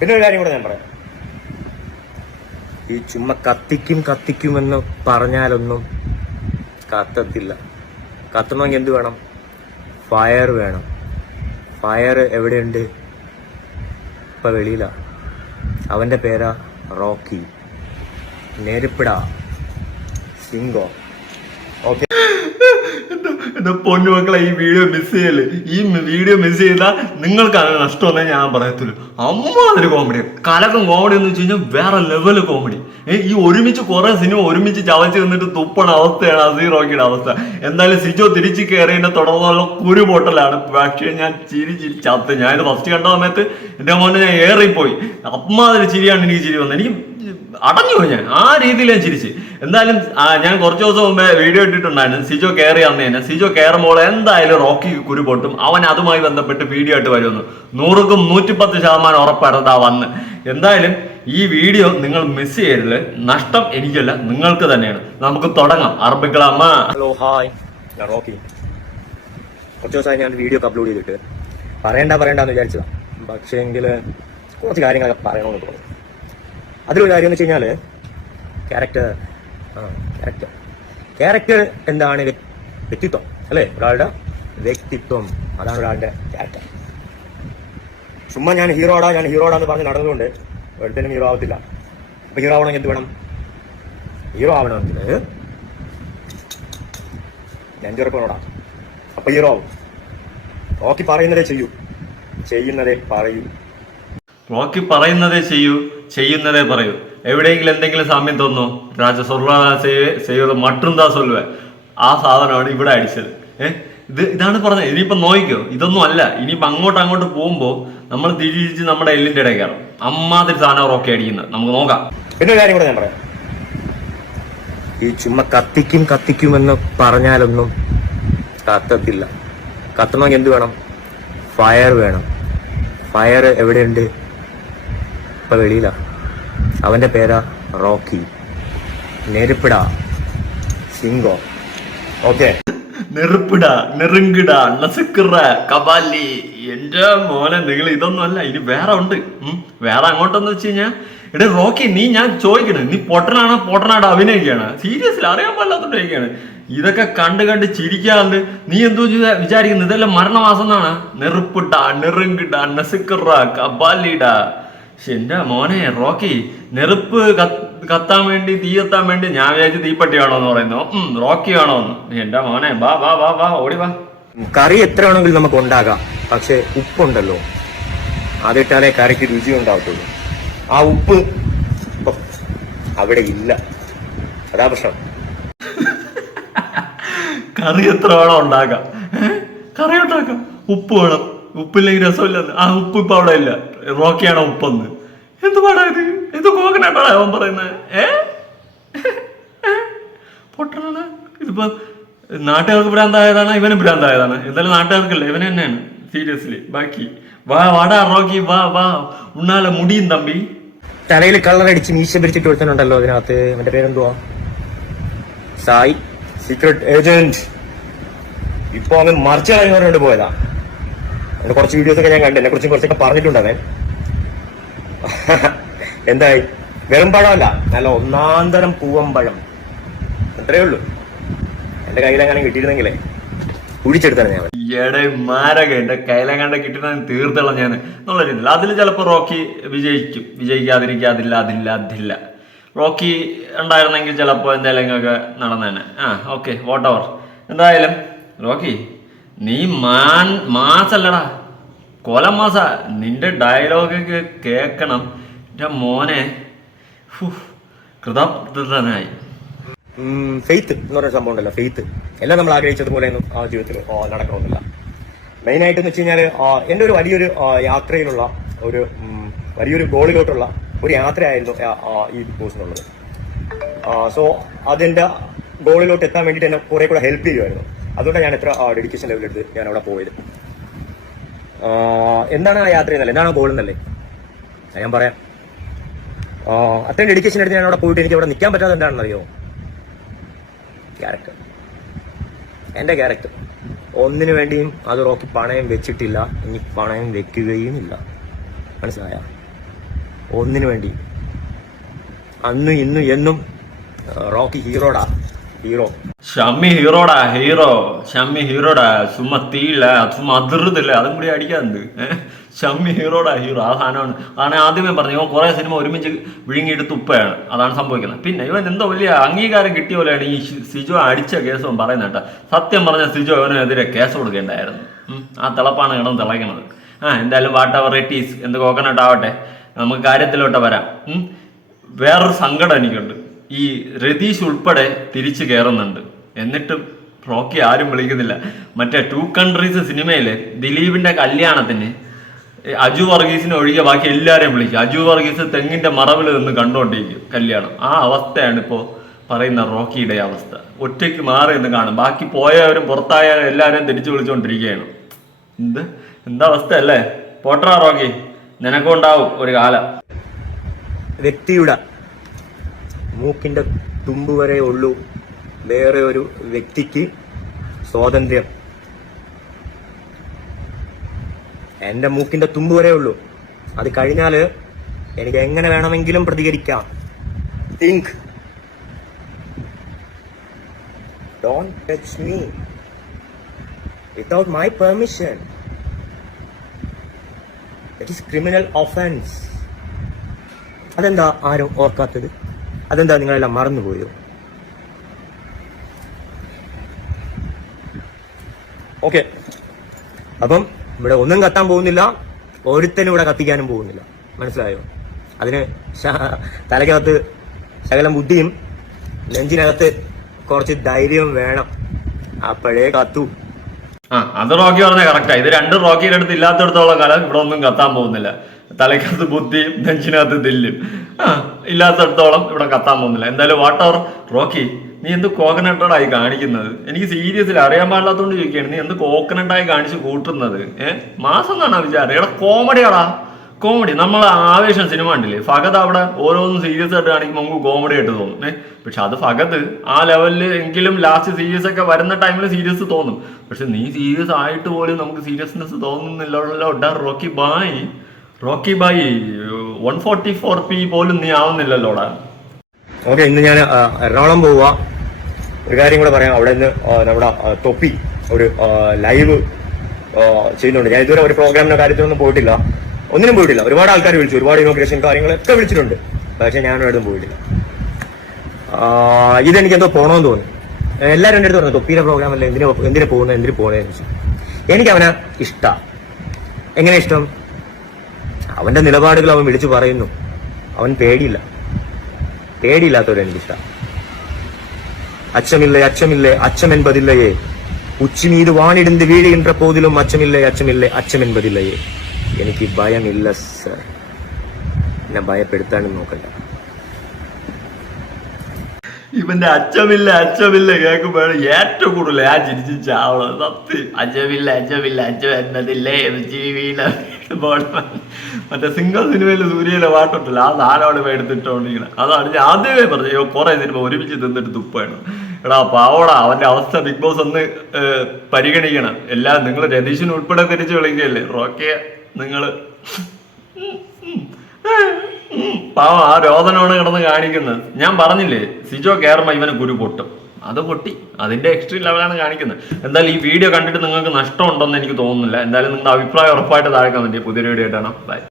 പിന്നെ ഒരു കാര്യം കൂടെ ഞാൻ പറയാം. ഈ ചുമ്മാ കത്തിക്കും കത്തിക്കുമെന്ന് പറഞ്ഞാലൊന്നും കത്തത്തില്ല. കത്തണമെങ്കിൽ എന്ത് വേണം? ഫയർ വേണം. ഫയർ എവിടെയുണ്ട്? ഇപ്പൊ വെളിയിലാണ് അവന്റെ പേരാ റോക്കി. നെരുപ്പിട. സിംഗോ. എന്റെ പൊന്നുമക്കളെ ഈ വീഡിയോ മിസ് ചെയ്യൽ ഈ വീഡിയോ മിസ് ചെയ്താൽ നിങ്ങൾക്കാണ് നഷ്ടമെന്നേ ഞാൻ പറയത്തുള്ളൂ. അമ്മാതിരി കോമഡി കലക്കം കോമഡി എന്ന് വെച്ച് കഴിഞ്ഞാൽ വേറെ ലെവൽ കോമഡി ഈ ഒരുമിച്ച് കുറെ സിനിമ ഒരുമിച്ച് ചവച്ച് നിന്നിട്ട് തുപ്പണ അവസ്ഥയാണ് അസീറോക്കിയുടെ അവസ്ഥ. എന്തായാലും സിജോ തിരിച്ചു കയറിയതിന്റെ തുടർന്നുള്ള കുരു പൊട്ടലാണ് പക്ഷേ ഞാൻ ചിരി ചിരി ചത്ത്. ഞാൻ ഫസ്റ്റ് കണ്ട സമയത്ത് എന്റെ മോനെ ഞാൻ ഏറിപ്പോയി. അമ്മാതിരി ചിരിയാണ് എനിക്ക് ചിരി വന്നത്. എനിക്ക് അടഞ്ഞു പോയി ഞാൻ. ആ രീതിയിൽ ഞാൻ ചിരിച്ച്. എന്തായാലും ഞാൻ കുറച്ച് ദിവസം മുമ്പേ വീഡിയോ ഇട്ടിട്ടുണ്ടായിരുന്നു. സിജോ കയറി അന്നേനെ സിജോ കയറുമ്പോൾ എന്തായാലും റോക്കി കുരു പൊട്ടും. അവൻ അതുമായി ബന്ധപ്പെട്ട് വീഡിയോ ആയിട്ട് വരുമെന്ന് നൂറുക്കും നൂറ്റിപ്പത്ത് ശതമാനം ഉറപ്പായിരുന്നു ആ വന്ന്. എന്തായാലും ഈ വീഡിയോ നിങ്ങൾ മിസ് ചെയ്യരുത്. നഷ്ടം എനിക്കല്ല നിങ്ങൾക്ക് തന്നെയാണ്. നമുക്ക് തുടങ്ങാം. അറബിക്കളമ്മ ഹലോ ഹായ് ഞാൻ റോക്കി. കുറച്ച് ദിവസമായി ഞാൻ വീഡിയോ അപ്ലോഡ് ചെയ്തിട്ട്. പറയണ്ട പറയണ്ടെന്ന് വിചാരിച്ചതാണ് പക്ഷേ എങ്കിൽ കുറച്ച് കാര്യങ്ങളൊക്കെ പറയണമെന്ന് തോന്നി അതിലൊരു കാര്യം എന്ന് വെച്ച് കഴിഞ്ഞാൽ ക്യാരക്ടർ ക്യാരക്ടർ ക്യാരക്ടർ എന്താണ് വ്യക്തിത്വം അല്ലേ? ഒരാളുടെ വ്യക്തിത്വം. അതാണ് ഒരാളുടെ ക്യാരക്ടർ ചുമ്മാ ഞാൻ ഹീറോടാ ഞാൻ ഹീറോടാ എന്ന് പറഞ്ഞ് നടന്നതുകൊണ്ട് ഒരുത്തനും ഹീറോ ആവത്തില്ല. അപ്പൊ ഹീറോ ആവണമെങ്കിൽ എന്ത് വേണം? ഹീറോ ആവണമെങ്കിൽ നെഞ്ചുറപ്പനോടാ അപ്പൊ ഹീറോ ആവും. നോക്കി പറയുന്നതേ ചെയ്യൂ. ചെയ്യുന്നതേ പറയൂ. റോക്കി പറയുന്നതേ ചെയ്യൂ ചെയ്യുന്നതേ പറയൂ. എവിടെയെങ്കിലും എന്തെങ്കിലും സാമ്യം തോന്നോ രാജ സ്വർണ മട്ടും താ സൊല്ലുവേ? ആ സാധനമാണ് ഇവിടെ അടിച്ചത്. ഏഹ് ഇത് ഇതാണ് പറഞ്ഞത്. ഇനിയിപ്പോ നോക്കിക്കോ ഇതൊന്നും അല്ല. ഇനിയിപ്പോ അങ്ങോട്ട് അങ്ങോട്ട് പോകുമ്പോ നമ്മൾ തിരിച്ച് നമ്മുടെ എല്ലിന്റെ ഇടയിൽ കയറും. അമ്മാതിരി സാധനം റോക്കി അടിക്കുന്നത്. നമുക്ക് നോക്കാം. പിന്നെ കാര്യം കൂടെ ഞാൻ പറയാം. ഈ ചുമ്മാ കത്തിക്കും കത്തിക്കും എന്ന് പറഞ്ഞാലൊന്നും കത്തത്തില്ല. കത്തണമെങ്കിൽ എന്ത് വേണം? ഫയർ വേണം. ഫയർ എവിടെയുണ്ട്? ഇപ്പൊ വെളിയിലാണ് അവന്റെ പേരാ റോക്കി. നെരുപ്പിട സിംഗോ. ഓക്കെ. നെറുപ്പിട നെറുങ്കിട നസുക്കിറ കബാലി എന്റെ മോനെ നിങ്ങൾ ഇതൊന്നും അല്ല ഇനി വേറെ ഉണ്ട്. വേറെ അങ്ങോട്ടെന്ന് വെച്ച് കഴിഞ്ഞാൽ എടേ റോക്കി നീ ഞാൻ ചോദിക്കണേ. നീ പൊട്ടനാണോ പൊട്ടനാടോ അഭിനയിക്കുകയാണ് സീരിയസ്ലി അറിയാൻ പാടില്ലാത്തോണ്ടിരിക്കുകയാണ് ഇതൊക്കെ കണ്ട് കണ്ട് ചിരിക്കാണ്ട് നീ എന്തോ വിചാരിക്കുന്നത് ഇതെല്ലാം മരണമാസം എന്നാണ്? നെറുപ്പിട്ട നെറുങ്കിട നസുക്കിറ കബാലിട ശ്ശെ, എന്റെ മോനെ റോക്കി നെറുപ്പ് കത്ത് കത്താൻ വേണ്ടി തീ കത്താൻ വേണ്ടി ഞാൻ വിചാരിച്ചു തീപ്പട്ടി വേണോ എന്ന് പറയുന്നു റോക്കി എന്ന് എന്റെ മോനെ വാ വാ വാ വാ ഓടി വാ. കറി എത്ര വേണമെങ്കിലും നമുക്ക് ഉണ്ടാകാം പക്ഷെ ഉപ്പുണ്ടല്ലോ. അതിട്ടാലേ കറിക്ക് രുചി ഉണ്ടാവത്തുള്ളൂ ആ ഉപ്പ് അവിടെ ഇല്ല. അതാ പ്രശ്നം. കറി എത്ര വേണം ഉണ്ടാക്കാം കറി ഉണ്ടാക്കാം. ഉപ്പ് വേണം. ഉപ്പില്ലെങ്കിൽ രസമില്ല ആ ഉപ്പ് ഇപ്പൊ അവിടെ ഇല്ല. റോക്കിയാണോ ഉപ്പെന്ന്. എന്ത് പാടാ ഇത്? എന്ത് കോക്കനാട്ടാണ് അവൻ പറയുന്നത്? ഏ? പൊട്ടനാണ്. ഇതിപ്പോ നാട്ടുകാർക്ക് ഭ്രാന്തായതാണ് ഇവന് ഭ്രാന്തായതാണ്. എന്തായാലും നാട്ടുകാർക്കല്ല ഇവന് തന്നെയാണ് സീരിയസ്ലി ബാക്കി വാ വാടാ റോക്കി വാ വാ. ഉണ്ണാല മുടിയും തമ്പി. തലയിൽ കളറടിച്ച് മീശ പിരിച്ചിട്ട് കൊടുത്തിട്ടുണ്ടല്ലോ അതിനകത്ത്. എന്റെ പേരെന്തുവാ? സായി സീക്രട്ട് ഏജന്റ് ഇപ്പൊ അവൻ മറിച്ച് കളയുന്നവരോട് പോയതാ. എന്റെ കുറച്ച് വീഡിയോസ് ഒക്കെ ഞാൻ കണ്ടു. എന്നെ കുറിച്ച് കുറച്ചൊക്കെ പറഞ്ഞിട്ടുണ്ട് അവൻ എന്തായി? വെറും പഴമല്ല. നല്ല ഒന്നാന്തരം തരം പൂവമ്പഴം അത്രേ ഉള്ളൂ. എന്റെ കയ്യിലെങ്ങനെ കിട്ടിയിരുന്നെങ്കിലേ. കുഴിച്ചെടുത്താണ് ഞാൻ. മാരക എന്റെ കയ്യിലെങ്ങാണ്ട് കിട്ടുന്ന തീർത്തള ഞാൻ എന്നുള്ള രീതിയിൽ അതിൽ ചിലപ്പോൾ റോക്കി വിജയിക്കും. വിജയിക്കാതിരിക്കാതില്ല അതില്ല അതില്ല. അതില്ല റോക്കി ഉണ്ടായിരുന്നെങ്കിൽ ചിലപ്പോൾ എന്തെങ്കിലുമൊക്കെ നടന്നേനെ. ആ ഓക്കെ വാട്ട് എന്തായാലും റോക്കി നീ മാൻ മാസല്ലടാ. കൊലമാസ നിന്റെ ഡയലോഗ് കേൾക്കണം എന്റെ മോനെ. കൃതജ്ഞനായി ഫെയ്ത്ത് എന്ന് പറഞ്ഞ സംഭവം ഉണ്ടല്ലോ ഫെയ്ത്ത് എല്ലാം നമ്മൾ ആഗ്രഹിച്ചതുപോലെ ആ ജീവിതത്തിൽ നടക്കണമെന്നില്ല. മെയിൻ ആയിട്ട് എന്ന് വെച്ച് കഴിഞ്ഞാൽ എന്റെ ഒരു വലിയൊരു യാത്രയിലുള്ള ഒരു വലിയൊരു ഗോളിലോട്ടുള്ള ഒരു യാത്രയായിരുന്നു ഈ ബിഗ് ബോസ് എന്നുള്ളത്. സോ അതിന്റെ ഗോളിലോട്ട് എത്താൻ വേണ്ടിയിട്ട് എന്നെ കുറെ കൂടെ ഹെൽപ്പ് ചെയ്യുമായിരുന്നു അതുകൊണ്ടാണ് ഞാൻ എത്ര ഡെഡിക്കേഷൻ ലെവലെടുത്ത് ഞാൻ അവിടെ പോയത്. എന്താണ് ആ യാത്ര എന്നല്ലേ എന്താണ് ഗോൾ എന്നല്ലേ ഞാൻ പറയാം. അത്രയും ഡെഡിക്കേഷൻ എടുത്ത് ഞാൻ അവിടെ പോയിട്ട് എനിക്ക് അവിടെ നിൽക്കാൻ പറ്റാതെ എന്താണെന്ന് അറിയോ ക്യാരക്ടർ എന്റെ ക്യാരക്ടർ ഒന്നിനു വേണ്ടിയും അത് റോക്കി പണയം വെച്ചിട്ടില്ല. ഇനി പണയം വെക്കുകയും ഇല്ല. മനസ്സിലായ? ഒന്നിനു വേണ്ടി. അന്നും ഇന്നും എന്നും റോക്കി ഹീറോടാ. ഹീറോ ഷമ്മി ഹീറോടാ ഹീറോ ഷമ്മി ഹീറോടാ ചുമ്മാ തീയില്ല ചുമ്മാ അതിർതില്ല അതും കൂടി അടിക്കാറുണ്ട്. ഷമ്മി ഹീറോടാ ഹീറോ ആ സാധനമാണ്. അതാണ് ആദ്യമേ പറഞ്ഞു ഇവൻ കുറെ സിനിമ ഒരുമിച്ച് വിഴുങ്ങിയിട്ട് തുപ്പയാണ് അതാണ് സംഭവിക്കുന്നത്. പിന്നെ ഇവൻ എന്തോ വലിയ അംഗീകാരം കിട്ടിയ പോലെയാണ് ഈ സിജു അടിച്ച കേസും പറയുന്നത് കേട്ടോ. സത്യം പറഞ്ഞ സിജോ അവനെതിരെ കേസ് കൊടുക്കേണ്ടായിരുന്നു. ആ തിളപ്പാണ് കിടന്ന് തിളയ്ക്കണത് ആ എന്തായാലും വാട്ട് അവർ ഇറ്റ് എന്ത് കോക്കനട്ട് ആവട്ടെ നമുക്ക് കാര്യത്തിലോട്ട് വരാം. വേറൊരു സങ്കടം എനിക്കുണ്ട്. ഈ രതീഷ് ഉൾപ്പെടെ തിരിച്ചു കയറുന്നുണ്ട് എന്നിട്ടും റോക്കി ആരും വിളിക്കുന്നില്ല. മറ്റേ ടു കൺട്രീസ് സിനിമയിലെ ദിലീപിന്റെ കല്യാണത്തിന് അജു വർഗീസിനെ ഒഴികെ ബാക്കി എല്ലാവരെയും വിളിക്കും. അജു വർഗീസ് തെങ്ങിന്റെ മറവിൽ നിന്ന് കണ്ടുകൊണ്ടിരിക്കും കല്യാണം. ആ അവസ്ഥയാണ് ഇപ്പോൾ പറയുന്ന റോക്കിയുടെ അവസ്ഥ. ഒറ്റയ്ക്ക് മാറി നിന്ന് കാണും. ബാക്കി പോയവരും പുറത്തായവരും എല്ലാവരെയും തിരിച്ചു വിളിച്ചുകൊണ്ടിരിക്കുകയാണ്. എന്ത്? എന്താ അവസ്ഥ അല്ലേ? പോട്ടറാ റോക്കി. നിനക്കുണ്ടാവും ഒരു കാലം. വ്യക്തിയുടെ മൂക്കിന്റെ തുമ്പ് വരെ ഉള്ളൂ. വേറെ ഒരു വ്യക്തിക്ക് സ്വാതന്ത്ര്യം. എന്റെ മൂക്കിന്റെ തുമ്പ് വരെ ഉള്ളൂ. അത് കഴിഞ്ഞാൽ എനിക്ക് എങ്ങനെ വേണമെങ്കിലും പ്രതികരിക്കാം. Think don't touch me without my permission it is criminal offence അതെന്താ ആരും ഓർക്കാത്തത്? അതെന്താ നിങ്ങളെല്ലാം മറന്നുപോയോ? ഓക്കെ. അപ്പം ഇവിടെ ഒന്നും കത്താൻ പോകുന്നില്ല ഒരുത്തനും ഇവിടെ കത്തിക്കാനും പോകുന്നില്ല. മനസ്സിലായോ? അതിന് തലയ്ക്കകത്ത് ശകലം ബുദ്ധിയും നെഞ്ചിനകത്ത് കുറച്ച് ധൈര്യവും വേണം. അപ്പോഴേ കത്തു. ആ അത് റോക്കി പറഞ്ഞ കറക്റ്റാ ഇത് രണ്ട് റോക്കിയുടെ അടുത്ത് ഇല്ലാത്തടത്തോളം കാലം ഇവിടെ ഒന്നും കത്താൻ പോകുന്നില്ല. തലയ്ക്കകത്ത് ബുദ്ധിയും നെഞ്ചിനകത്ത് ദില്ലും ആ. ഇല്ലാത്തടത്തോളം ഇവിടെ കത്താൻ പോകുന്നില്ല. എന്തായാലും വാട്ട് അവർ റോക്കി നീ എന്ത് കോക്കനട്ടോടായി കാണിക്കുന്നത്? എനിക്ക് സീരിയസിൽ അറിയാൻ പാടില്ലാത്തതുകൊണ്ട് ചോദിക്കുകയാണ്. നീ എന്ത് കോക്കനട്ടായി കാണിച്ച് കൂട്ടുന്നത്? ഏഹ് മാസം എന്നാണ് വിചാരം. എടാ കോമഡിയാടാ കോമഡി നമ്മൾ ആവേശം സിനിമ കണ്ടില്ലേ? ഫഗത് അവിടെ ഓരോന്നും സീരിയസ് ആയിട്ട് കാണിക്കുമ്പോൾ നമുക്ക് കോമഡി ആയിട്ട് തോന്നും. ഏഹ് പക്ഷെ അത് ഫഗത് ആ ലെവലിൽ എങ്കിലും ലാസ്റ്റ് സീരിയസ് ഒക്കെ വരുന്ന ടൈമിൽ സീരിയസ് തോന്നും. പക്ഷെ നീ സീരിയസ് ആയിട്ട് പോലും നമുക്ക് സീരിയസ്നെസ് തോന്നുന്നില്ലല്ലോ ഡാ റോക്കി ബായ്. റോക്കി ബായ് വൺ ഫോർട്ടി ഫോർ പി പോലും നീ ആവുന്നില്ലല്ലോടാ. ഓക്കെ ഇന്ന് ഞാൻ എറണാകുളം പോവുക. ഒരു കാര്യം കൂടെ പറയാം. അവിടെ നിന്ന് നമ്മുടെ തൊപ്പി ഒരു ലൈവ് ചെയ്യുന്നുണ്ട്. ഞാൻ ഇതുവരെ ഒരു പ്രോഗ്രാമിന്റെ കാര്യത്തിലൊന്നും പോയിട്ടില്ല. ഒന്നിനും പോയിട്ടില്ല. ഒരുപാട് ആൾക്കാർ വിളിച്ചു. ഒരുപാട് ഇനോഗ്രേഷൻ കാര്യങ്ങളൊക്കെ വിളിച്ചിട്ടുണ്ട്. പക്ഷെ ഞാൻ ഒരിടത്തും പോയിട്ടില്ല. ഇതെനിക്ക് എന്തോ പോകണമെന്ന് തോന്നി. എല്ലാവരും എന്റെ അടുത്ത് പറഞ്ഞു തൊപ്പിയുടെ പ്രോഗ്രാം അല്ലേ എന്തിനാ എന്തിനു പോകുന്നത് എന്തിനു വെച്ചാൽ എനിക്ക് അവനെ ഇഷ്ട. എങ്ങനെ ഇഷ്ടം? അവന്റെ നിലപാടുകൾ അവൻ വിളിച്ചു പറയുന്നു. അവൻ പേടിയില്ല. പേടിയില്ലാത്തവരെ എനിക്കിഷ്ട. അച്ചമില്ലേ അച്ചമില്ലേ അച്ചമെൻപതില്ലയേ. ഉച്ചിമീത് വാണിടിന്ത് വീഴുകിன்ற പോതിലും അച്ചമില്ലേ അച്ചമില്ലേ അച്ചമെൻപതില്ലയേ. എനിക്ക് ഭയമില്ല സർ. എന്നെ ഭയപ്പെടുത്താനും നോക്കണ്ട. ഇവന്റെ അച്ചമില്ല അച്ചമില്ല കേൾക്കുമ്പോൾ ഏറ്റവും കൂടുതൽ ആ ചിരിച്ചു ചാവണം സത്യം. അച്ചമില്ല അച്ചമില്ല അച്ചം എന്നതില്ലേ ജീവിയിലാണ് മറ്റേ സിംഗിൾ സിനിമയിൽ സൂര്യയിലെ പാട്ടുണ്ടല്ലോ ആ നാലോട് ഇങ്ങനെ അതാണ് ഞാൻ ആദ്യമേ പറഞ്ഞു "അയ്യോ, കുറെ സിനിമ ഒരുമിച്ച് തിന്നിട്ട് തുപ്പാണ്. എടാ പാവടാ അവന്റെ അവസ്ഥ ബിഗ് ബോസ് ഒന്ന് പരിഗണിക്കണം. എല്ലാം നിങ്ങൾ രതീഷിന് ഉൾപ്പെടെ തിരിച്ചു വിളിക്കുകയല്ലേ? റോക്കെ നിങ്ങൾ പാവ ആ രോദനമാണ് കിടന്ന് കാണിക്കുന്നത്. ഞാൻ പറഞ്ഞില്ലേ സിജോ കയറുമ്പോ ഇവന് കുരു പൊട്ടും. അത് പൊട്ടി. അതിന്റെ എക്സ്ട്രീം ലെവലാണ് കാണിക്കുന്നത്. എന്തായാലും ഈ വീഡിയോ കണ്ടിട്ട് നിങ്ങൾക്ക് നഷ്ടമുണ്ടെന്ന് എനിക്ക് തോന്നുന്നില്ല. എന്തായാലും നിങ്ങളുടെ അഭിപ്രായം ഉറപ്പായിട്ട് താഴെ കമന്റ് പുതിയൊരു വീഡിയോ ആയിട്ടാണ് ബൈ